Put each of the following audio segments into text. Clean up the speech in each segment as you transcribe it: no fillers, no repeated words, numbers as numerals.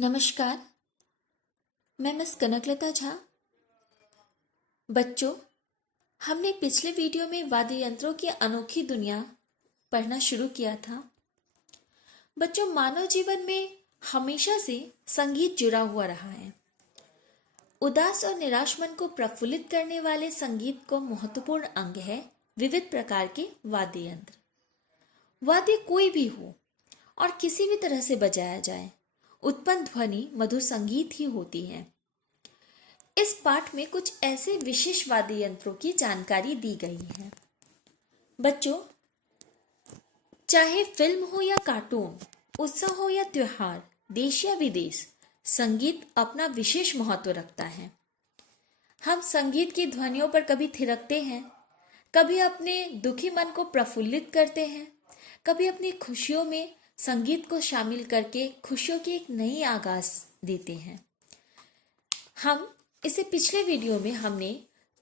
नमस्कार। मैं मिस कनकलता झा। बच्चों, हमने पिछले वीडियो में वाद्य यंत्रों की अनोखी दुनिया पढ़ना शुरू किया था। बच्चों, मानव जीवन में हमेशा से संगीत जुड़ा हुआ रहा है। उदास और निराश मन को प्रफुल्लित करने वाले संगीत को महत्वपूर्ण अंग है विविध प्रकार के वाद्य यंत्र। वाद्य कोई भी हो और किसी भी तरह से बजाया जाए, उत्पन्न ध्वनि मधुर संगीत ही होती है। इस पाठ में कुछ ऐसे विशेष वाद्य यंत्रों की जानकारी दी गई है। बच्चों, चाहे फिल्म हो या कार्टून, उत्सव हो या त्योहार, देश या विदेश, संगीत अपना विशेष महत्व रखता है। हम संगीत की ध्वनियों पर कभी थिरकते हैं, कभी अपने दुखी मन को प्रफुल्लित करते हैं, कभी अपनी खुशियों में संगीत को शामिल करके खुशियों की एक नई आगाज देते हैं। हम इसे पिछले वीडियो में हमने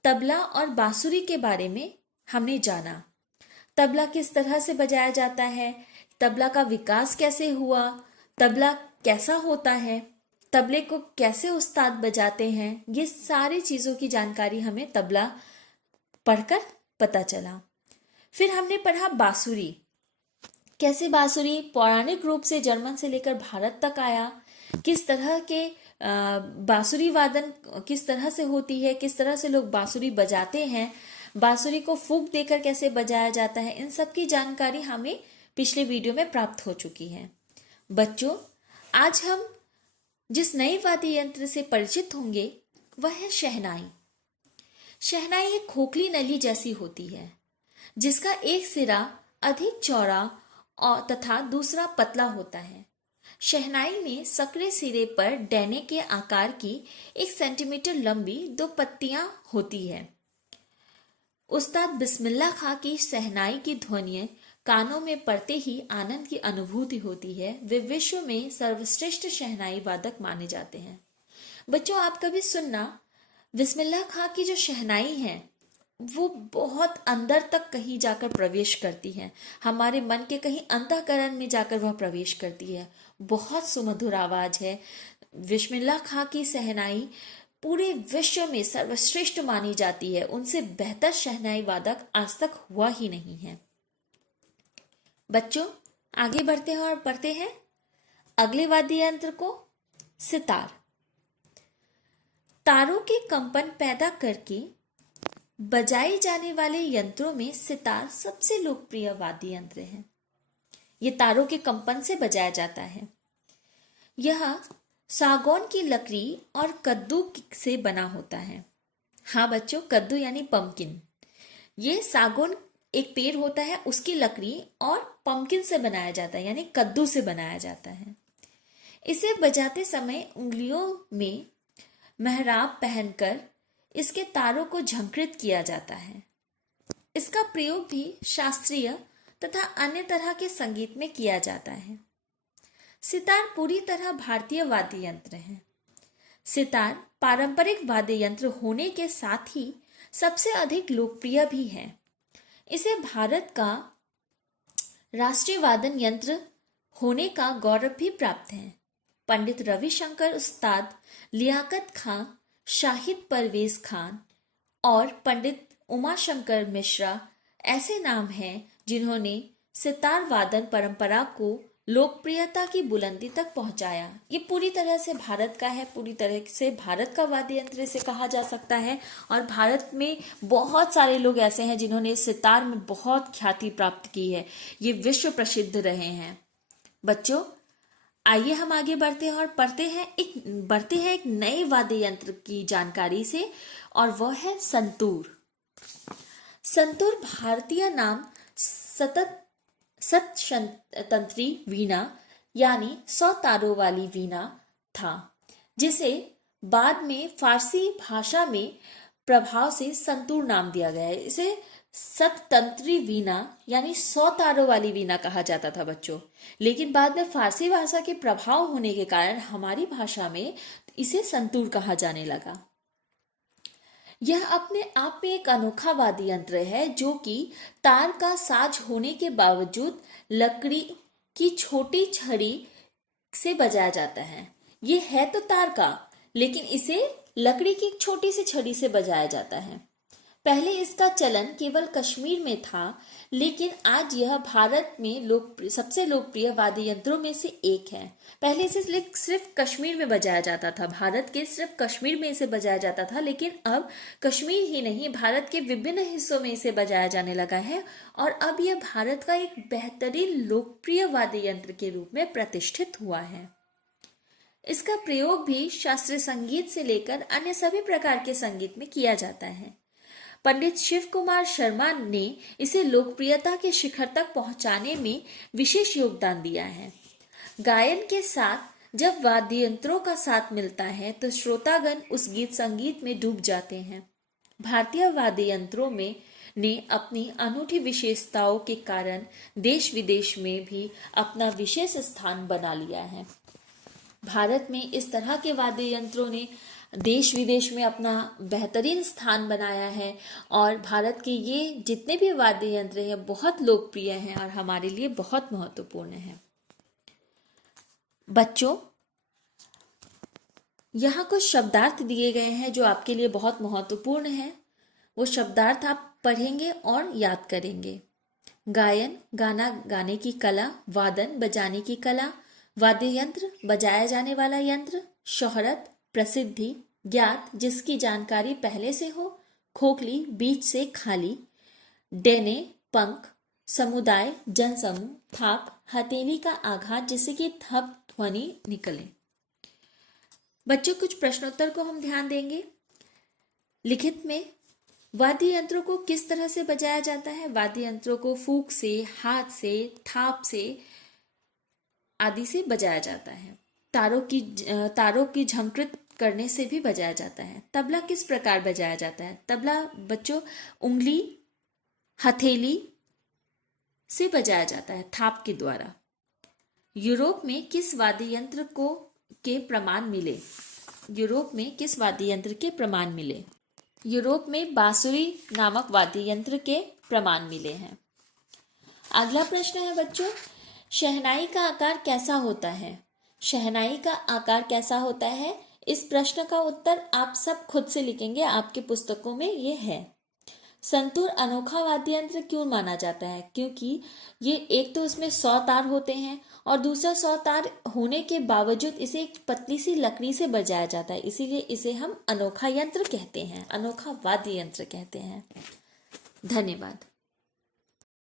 तबला और बांसुरी के बारे में हमने जाना। तबला किस तरह से बजाया जाता है, तबला का विकास कैसे हुआ, तबला कैसा होता है, तबले को कैसे उस्ताद बजाते हैं, ये सारी चीजों की जानकारी हमें तबला पढ़कर पता चला। फिर हमने पढ़ा बांसुरी। कैसे बांसुरी पौराणिक रूप से जर्मन से लेकर भारत तक आया, किस तरह के बांसुरी वादन किस तरह से होती है, किस तरह से लोग बांसुरी बजाते हैं, बांसुरी को फूंक देकर कैसे बजाया जाता है, इन सब की जानकारी हमें पिछले वीडियो में प्राप्त हो चुकी है। बच्चों, आज हम जिस नए वाद्य यंत्र से परिचित होंगे वह है शहनाई। शहनाई एक खोखली नली जैसी होती है जिसका एक सिरा अधिक चौड़ा और तथा दूसरा पतला होता है। शहनाई में सकरे सिरे पर डैने के आकार की 1 सेंटीमीटर लंबी 2 पत्तियां होती है। उस्ताद बिस्मिल्लाह खां की शहनाई की ध्वनियां कानों में पड़ते ही आनंद की अनुभूति होती है। वे विश्व में सर्वश्रेष्ठ शहनाई वादक माने जाते हैं। बच्चों, आप कभी सुनना, बिस्मिल्लाह खां की जो शहनाई है वो बहुत अंदर तक कहीं जाकर प्रवेश करती है, हमारे मन के कहीं अंतःकरण में जाकर वह प्रवेश करती है। बहुत सुमधुर आवाज है। बिस्मिल्लाह खां की शहनाई पूरे विश्व में सर्वश्रेष्ठ मानी जाती है। उनसे बेहतर शहनाई वादक आज तक हुआ ही नहीं है। बच्चों, आगे बढ़ते हैं और पढ़ते हैं अगले वाद्य यंत्र को, सितार। तारों के कंपन पैदा करके बजाए जाने वाले यंत्रों में सितार सबसे लोकप्रिय वाद्य यंत्र है। यह तारों के कंपन से बजाया जाता है। यह सागौन की लकड़ी और कद्दू से बना होता है। हाँ बच्चों, कद्दू यानी पम्पकिन। ये सागौन एक पेड़ होता है, उसकी लकड़ी और पम्पकिन से बनाया जाता है, यानी कद्दू से बनाया जाता है। इसे बजाते समय उंगलियों में मेहराब पहनकर इसके तारों को झंकृत किया जाता है। इसका प्रयोग भी शास्त्रीय तथा अन्य तरह के संगीत में किया जाता है। सितार पूरी तरह भारतीय वाद्य यंत्र है। सितार पारंपरिक वाद्य यंत्र होने के साथ ही सबसे अधिक लोकप्रिय भी है। इसे भारत का राष्ट्रीय वादन यंत्र होने का गौरव भी प्राप्त है। पंडित रविशंकर उस्ताद, लियाकत खां, शाहिद परवेज खान और पंडित उमाशंकर मिश्रा ऐसे नाम हैं जिन्होंने सितार वादन परंपरा को लोकप्रियता की बुलंदी तक पहुंचाया। ये पूरी तरह से भारत का है, पूरी तरह से भारत का वाद्य यंत्र इसे कहा जा सकता है। और भारत में बहुत सारे लोग ऐसे हैं जिन्होंने सितार में बहुत ख्याति प्राप्त की है, ये विश्व प्रसिद्ध रहे हैं। बच्चों, आइए हम आगे बढ़ते हैं और बढ़ते हैं एक नए वाद्य यंत्र की जानकारी से, और वह है संतूर। संतूर भारतीय नाम सततंत्री वीणा यानी 100 तारों वाली वीणा था, जिसे बाद में फारसी भाषा में प्रभाव से संतूर नाम दिया गया है। इसे सततंत्री वीणा यानी 100 तारों वाली वीणा कहा जाता था बच्चों, लेकिन बाद में फारसी भाषा के प्रभाव होने के कारण हमारी भाषा में इसे संतूर कहा जाने लगा। यह अपने आप में एक अनोखा वाद्य यंत्र है जो कि तार का साज होने के बावजूद लकड़ी की छोटी छड़ी से बजाया जाता है। ये है तो तार का, लेकिन इसे लकड़ी की एक छोटी सी छड़ी से बजाया जाता है। पहले इसका चलन केवल कश्मीर में था, लेकिन आज यह भारत में सबसे लोकप्रिय वाद्य यंत्रों में से एक है। पहले इसे सिर्फ कश्मीर में बजाया जाता था, भारत के सिर्फ कश्मीर में इसे बजाया जाता था, लेकिन अब कश्मीर ही नहीं, भारत के विभिन्न हिस्सों में इसे बजाया जाने लगा है और अब यह भारत का एक बेहतरीन लोकप्रिय वाद्य यंत्र के रूप में प्रतिष्ठित हुआ है। इसका प्रयोग भी शास्त्रीय संगीत से लेकर अन्य सभी प्रकार के संगीत में किया जाता है। पंडित शिव कुमार शर्मा ने इसे लोकप्रियता के शिखर तक पहुंचाने में विशेष योगदान दिया है। गायन के साथ जब वाद्य यंत्रों का साथ मिलता है तो श्रोतागण उस गीत संगीत में डूब जाते हैं। भारतीय वाद्य यंत्रों में ने अपनी अनूठी विशेषताओं के कारण देश विदेश में भी अपना विशेष स्थान बना लिया है। भारत में इस तरह के वाद्य यंत्रों ने देश विदेश में अपना बेहतरीन स्थान बनाया है और भारत के ये जितने भी वाद्य यंत्र हैं बहुत लोकप्रिय हैं और हमारे लिए बहुत महत्वपूर्ण हैं। बच्चों, यहाँ कुछ शब्दार्थ दिए गए हैं जो आपके लिए बहुत महत्वपूर्ण हैं। वो शब्दार्थ आप पढ़ेंगे और याद करेंगे। गायन, गाना गाने की कला। वादन, बजाने की कला। वाद्य यंत्र, बजाया जाने वाला यंत्र। शोहरत, प्रसिद्धि। ज्ञात, जिसकी जानकारी पहले से हो। खोखली, बीच से खाली। डेने, पंख। समुदाय, जनसमूह। थाप, हथेली का आघात जिससे कि थप ध्वनि निकले। बच्चों, कुछ प्रश्नोत्तर को हम ध्यान देंगे। लिखित में वाद्य यंत्रों को किस तरह से बजाया जाता है? वाद्य यंत्रों को फूंक से, हाथ से, थाप से आदि से बजाया जाता है। तारों की झंकृत करने से भी बजाया जाता है। तबला किस प्रकार बजाया जाता है? तबला बच्चों उंगली, हथेली से बजाया जाता है, थाप के द्वारा। यूरोप में किस वाद्य यंत्र के प्रमाण मिले? यूरोप में किस वाद्य यंत्र के प्रमाण मिले? यूरोप में बांसुरी नामक वाद्य यंत्र के प्रमाण मिले हैं। अगला प्रश्न है बच्चों, शहनाई का आकार कैसा होता है? शहनाई का आकार कैसा होता है? इस प्रश्न का उत्तर आप सब खुद से लिखेंगे, आपके पुस्तकों में ये है। संतूर अनोखा वाद्य यंत्र क्यों माना जाता है? क्योंकि ये एक तो इसमें 100 तार होते हैं और दूसरा 100 तार होने के बावजूद इसे एक पतली सी लकड़ी से बजाया जाता है, इसीलिए इसे हम अनोखा यंत्र कहते हैं, अनोखा वाद्य यंत्र कहते हैं। धन्यवाद।